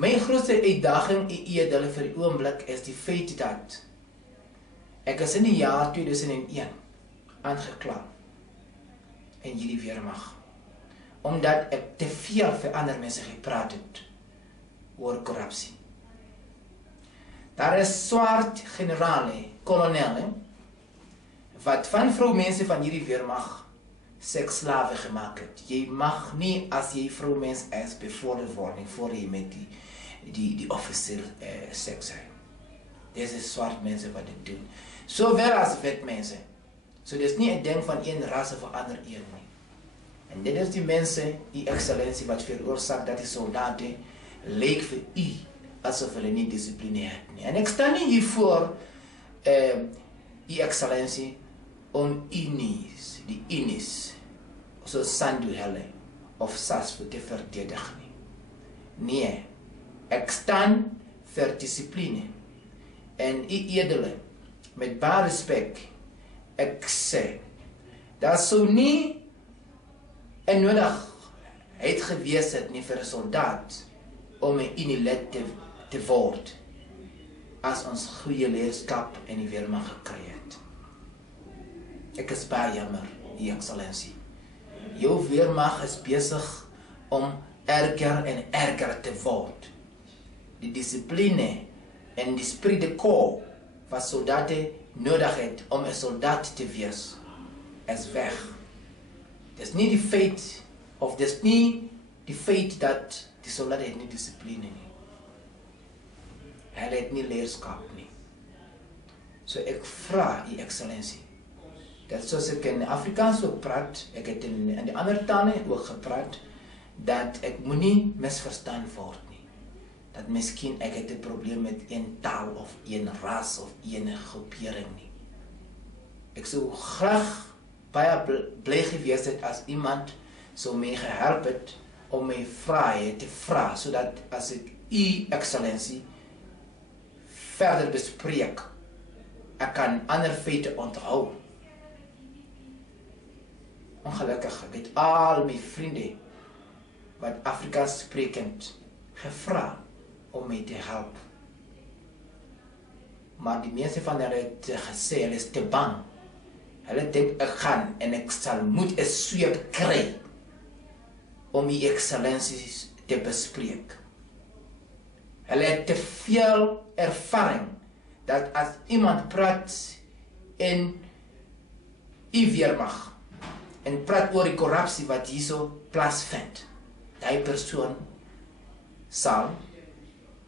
My grootste uitdaging edele vir die oomblik is die feit dat ek is in die jaar 2001 aangekla in hierdie weermag, omdat ek te veel vir ander mense gepraat het oor korrupsie. Daar is swart generale, kolonelle, wat van vroumense van hierdie weermag seksslawe gemaakt het. Jy mag nie as jy vrouwens is bevorderd worden voor jy met die officer seks hê. Dit is swart mense wat dit doen. Sowel as wit mense. So dit is nie 'n ding van een ras of 'n ander een nie. En dit is die mense, die excellentie wat veroorsaak dat die soldaten lyk vir u asof hulle nie dissipline het nie. En ek staan nie hiervoor die excellentie om die inis, so Sandu Helle of SAS te verdedig nie. Nee, ek staan vir discipline. En edele, met baie respek, ek sê, dat sou nie en nodigheid gewees het nie vir 'n soldaat om 'n inilid te word as ons goeie leierskap in die weermag gekry het. Ek is baie jammer, die excellentie. Jou weermag is besig om erger en erger te word. Die discipline en die esprit de corps wat soldaten nodig het om 'n soldaat te wees, is weg. Dis nie die feit, of dis nie die feit dat die soldaten het nie discipline nie. Hulle het nie leierskap nie. So ek vra die excellentie, dat soos ek in Afrikaans ook praat, ek het in die ander tale ook gepraat, dat ek moenie misverstaan word nie. Dat miskien ek het 'n probleem met een taal of een ras of een groepering nie. Ek sou graag baie bly gewees het as iemand sou my gehelp het om my vrae te vra, sodat as ek u excellentie verder bespreek, ek kan ander feite onthou. Ongelukkig, ek het al my vriende wat Afrikaans sprekend gevra om my te help. Maar die mense van hulle het gesê, hulle is te bang. Hulle dink ek gaan en ek sal moet 'n sweep kry om die excellenties te bespreek. Hulle het te veel ervaring dat as iemand praat in die weermag en praat oor die korrupsie wat hierso plaasvind, die persoon sal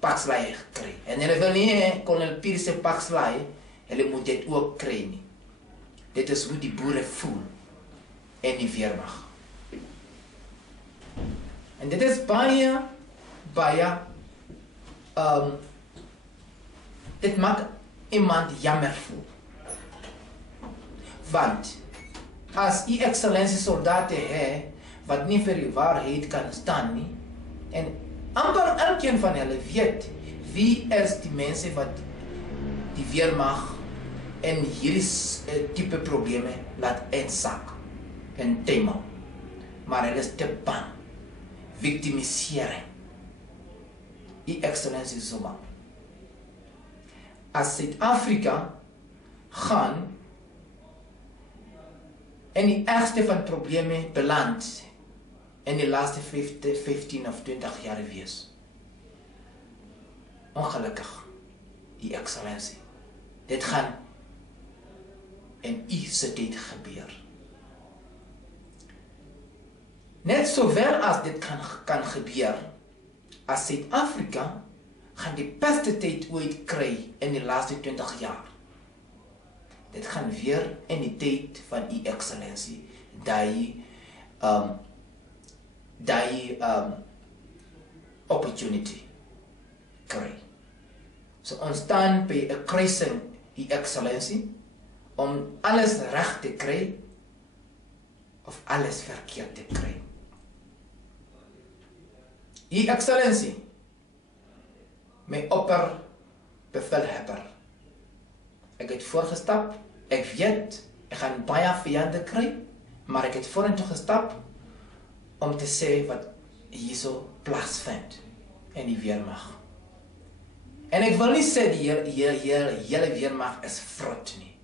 pakslaai kry. En hulle wil nie kolonel Pierce se pakslaai, hulle moet dit ook kry nie. Dit is hoe die boere voel in die weermag. En dit is baie dit maak iemand jammer voel. Want as die excellentie soldaten hê wat nie vir die waarheid kan staan nie, en amper elkeen van hulle weet wie is die mense wat die weermag en hierdie tipe probleme laat insak en temel. Maar hulle is te bang. Victimisering. Die excellentie so bang. As Suid-Afrika gaan in die ergste van probleme beland in die laaste 15 of 20 jaar wees. Ongelukkig, die excellentie. Dit gaan in u se tyd gebeur. Net sowel as dit kan gebeur, as Suid-Afrika gaan die beste tyd ooit kry in die laaste 20 jaar. Dit gaan weer in die tyd van u excellentie, die opportunity kry. So ons staan by 'n kruising, u excellentie, om alles reg te kry of alles verkeerd te kry. U excellentie, my opperbevelhebber, ek het voorgestap, ek weet, ek gaan baie vyande kry, maar ek het vorentoe gestap om te sê wat hierso plaasvind. en die weermag. En ek wil nie sê die hele weermag is vrot nie,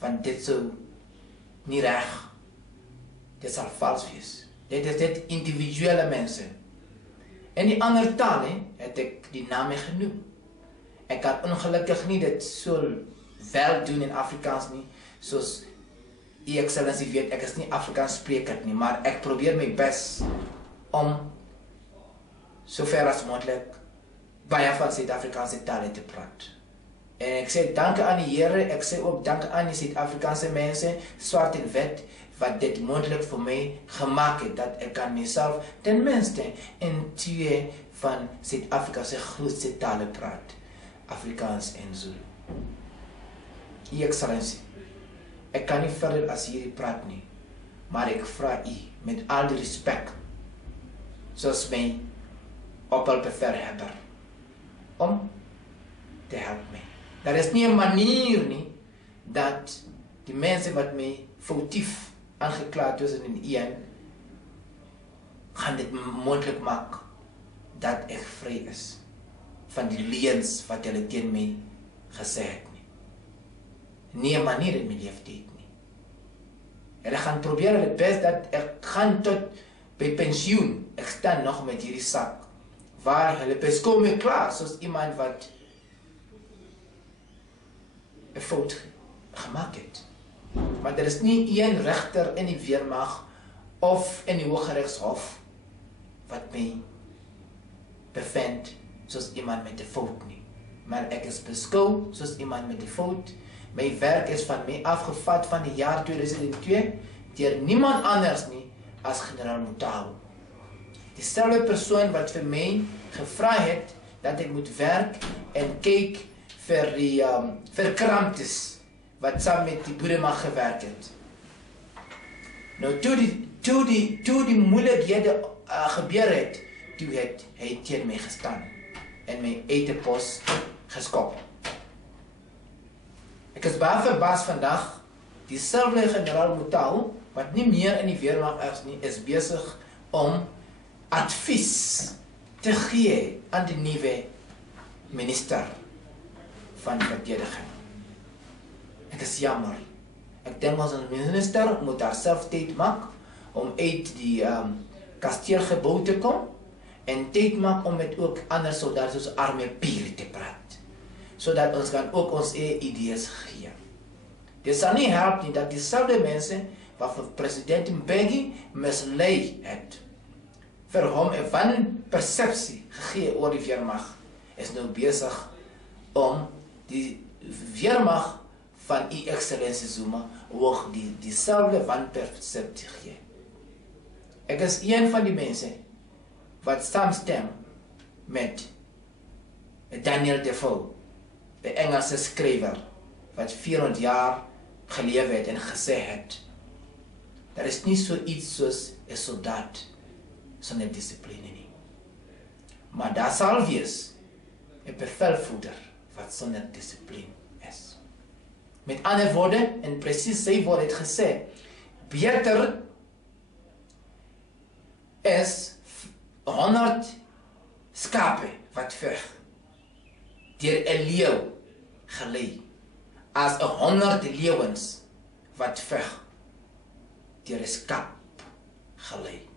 want dit sou nie reg. Dit sal vals wees. Dit is dit individuele mense. En die ander tale het ek die name genoem. Ek kan ongelukkig nie dit so wel doen in Afrikaans nie, soos U Excellency weet, ek is nie Afrikaans spreker nie, maar ek probeer my bes om so ver as moontlik baie van Suid-Afrikaanse tale te praat. En ek sê dankie aan die Here, ek sê ook dankie aan die Suid-Afrikaanse mense, swart en wit, wat dit moontlik vir my gemaak het, dat ek kan myself ten minste in 2 van Suid-Afrika se grootste tale praat, Afrikaans en Zulu. U Excellency, ek kan nie verder as hierdie praat nie, maar ek vra u met al die respek, soos my opperbevelhebber, om te help my. Daar is nie 'n manier nie dat die mense wat my foutief aangekla 2001 gaan dit moontlik maak dat ek vry is van die leuns wat hulle teen my gesê het nie. Nie 'n manier in my lewenstyd nie. Hulle gaan probeer hulle bes dat ek gaan tot by pensioen. Ek staan nog met hierdie sak waar hulle beskou my klaar soos iemand wat 'n fout gemaak het. Maar daar is nie een regter in die weermag of in die Hooggeregshof wat my bevind soos iemand met 'n fout nie. Maar ek is beskou soos iemand met 'n fout. My werk is van my afgevat van die jaar 2002 deur niemand anders nie as generaal Motabo. Dieselfde persoon wat vir my gevra het dat ek moet werk en kyk vir die verkramptes wat saam met die boeremag gewerk het. Nou toe die moeilikhede gebeur het, toe het hy teen my gestaan en my etepos geskop. Ek is baie verbaas vandag, dieselfde generaal Motabo, wat nie meer in die weermag is nie, is besig om advies te gee aan die nuwe minister van verdediging. Ek is jammer. Ek dink ons minister moet haar self tyd maak om uit die kasteelgebou te kom en tyd maak om met ook ander soldate soos arme piere te praat, sodat ons kan ook ons idees gee. Dit sal nie help nie dat dieselfde mense wat vir president Mbeki mislei het, vir hom 'n wanpersepsie gegee oor die weermag, is nou besig om die weermag van U Excellency Zuma ook dieselfde wanpersepsie gee. Ek is een van die mense wat saamstem met Daniel Defoe, die Engelse skrywer wat 400 jaar geleef het en gesê het, daar is nie so iets soos 'n soldaat sonder dissipline nie. Maar daar sal wees 'n bevelvoerder wat sonder dissipline is. Met ander woorde, en presies sy woord het gesê, beter is 100 skape wat veg deur 'n leeu gelei, as 100 leeuwens wat veg deur 'n skaap gelei.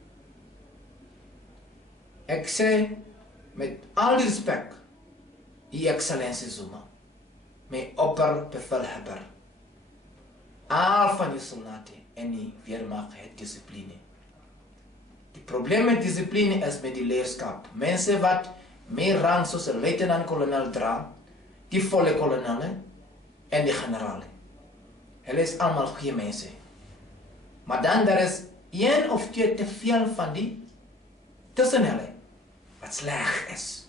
Ek sê met al die respek, U Excellency Zuma, my opperbevelhebber, al van die soldate en die weermag het dissipline. Die probleem met dissipline is met die leierskap. Mense wat meer rang soos 'n luitenant-kolonel dra, die volle kolonelle en die generale. Hulle is almal goeie mense. Maar dan daar is 1 of 2 te veel van die tussen hulle wat sleg is.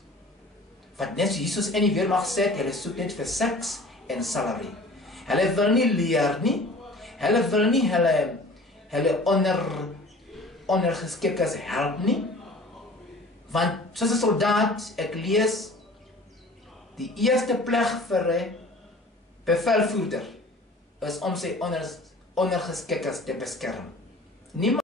Wat net so Jesus in die weermag sê, hulle soek net vir seks en salary. Hulle wil nie leer nie. Hulle wil nie hulle ondergeskiktes help nie. Want soos 'n soldaat, ek lees, die eerste plig vir 'n bevelvoerder is om sy ondergeskiktes te beskerm. Niemand